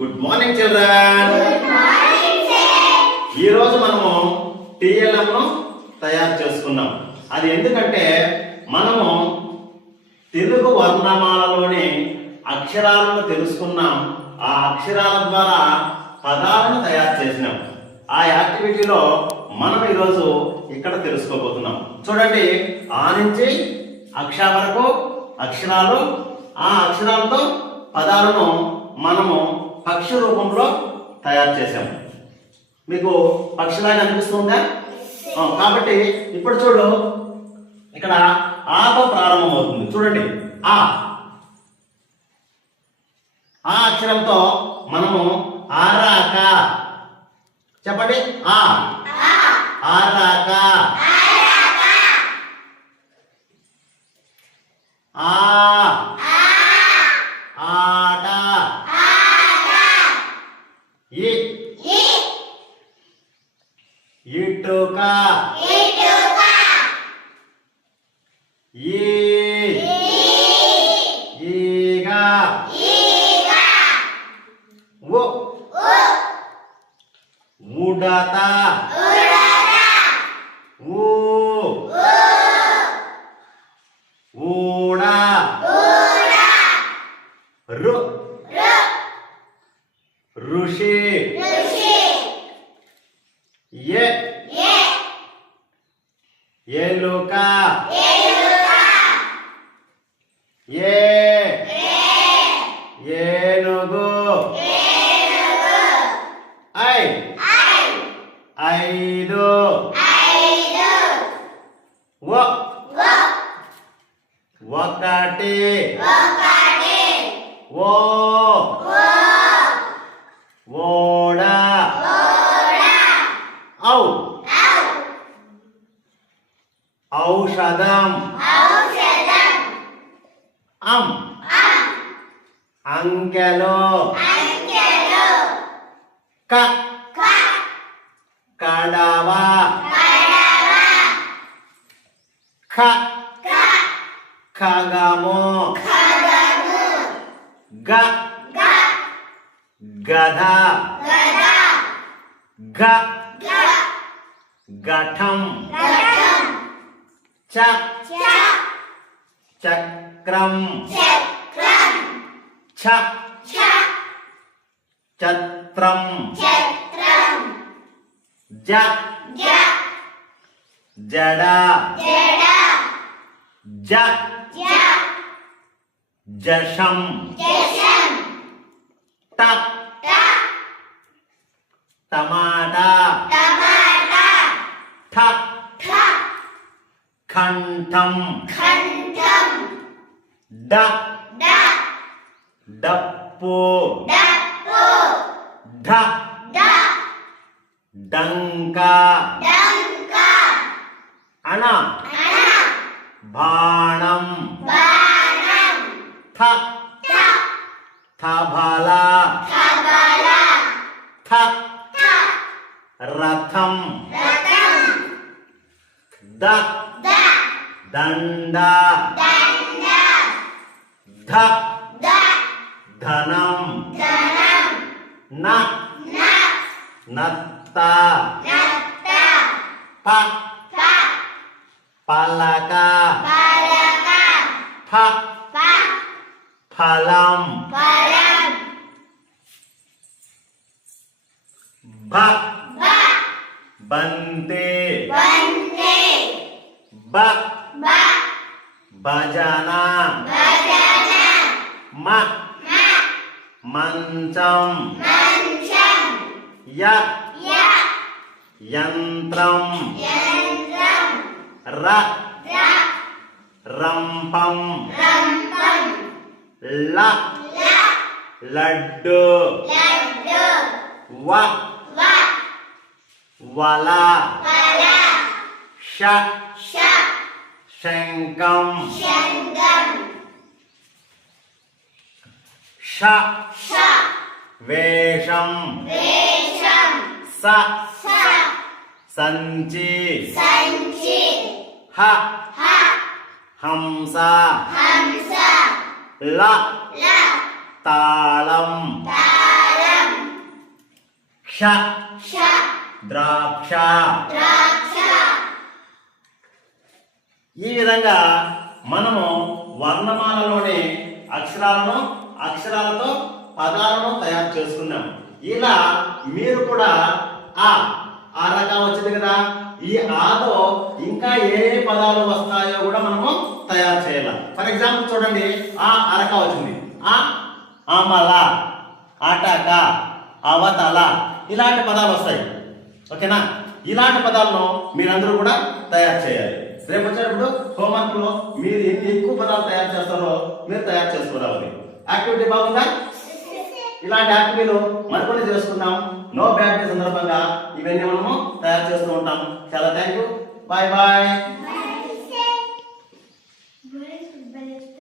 Good morning children. ఈ రోజు మనము TLM ను తయారు చేసుకున్నాం. అది ఎందుకంటే మనము తెలుగు వర్ణమాలలోని అక్షరాలను తెలుసుకున్నాం. ఆ అక్షరాల ద్వారా పదాలను తయారు చేసినాం. ఆ యాక్టివిటీలో మనం ఈరోజు ఇక్కడ తెలుసుకోబోతున్నాం. చూడండి, ఆ నుంచి అక్ష వరకు అక్షరాలు, ఆ అక్షరాలతో పదాలను మనము పక్షి రూపంలో తయారు చేసాము. మీకు పక్షిలాగా అనిపిస్తుందా? కాబట్టి ఇప్పుడు చూడు, ఇక్కడ ఆతో ప్రారంభం అవుతుంది. చూడండి, ఆ అక్షరంతో మనము ఆరాక, చెప్పండి, ఆరాక, ఆట, ఇటుక, ఈగ, ఉడత, ఊడ, ఋషి, ఎలుక, ఏనుగు, ఐదు, ఒకటి, ఓడ, ఔషధం, అంకెలు, కడవ, ఖగము, గధ, ఘటం, చక్రం, ఛత్రం, జడ, జషం, టమాటా, కంఠం, డప్పు, డంకా, బాణం, తబల, రథం, దండ, ధనం, నత్త, పలక, ఫలం, బంతి, భజన, మంచం, యంత్రం, రంపం, లడ్డు, వల, శంఖం, వేషం, సంచి, హంస, తాళం, క్ష ద్రాక్ష. ఈ విధంగా మనము వర్ణమాలలోని అక్షరాలతో పదాలను తయారు చేసుకున్నాం. ఇలా మీరు కూడా ఆ రకం వచ్చింది కదా, ఈ ఆతో ఇంకా ఏ పదాలు వస్తాయో కూడా మనము తయారు చేయాలి. ఫర్ ఎగ్జాంపుల్ చూడండి, ఆ రక వచ్చింది, అమల, అటక, అవతల, ఇలాంటి పదాలు వస్తాయి. ఓకేనా? ఇలాంటి పదాలను మీరందరూ కూడా తయారు చేయాలి. రేపు వచ్చేటప్పుడు హోంవర్క్ లో మీరు ఎన్ని ఎక్కువ పదాలు తయారు చేస్తారో మీరు తయారు చేసుకురావాలి. యాక్టివిటీ బాగుందా? ఇలాంటి యాక్టివిటీలు మరికొన్ని చేసుకుందాం. నో బ్యాడ్ డే సందర్భంగా ఇవన్నీ మనము తయారు చేస్తూ ఉంటాం. చాలా థ్యాంక్ యూ. Bye bye.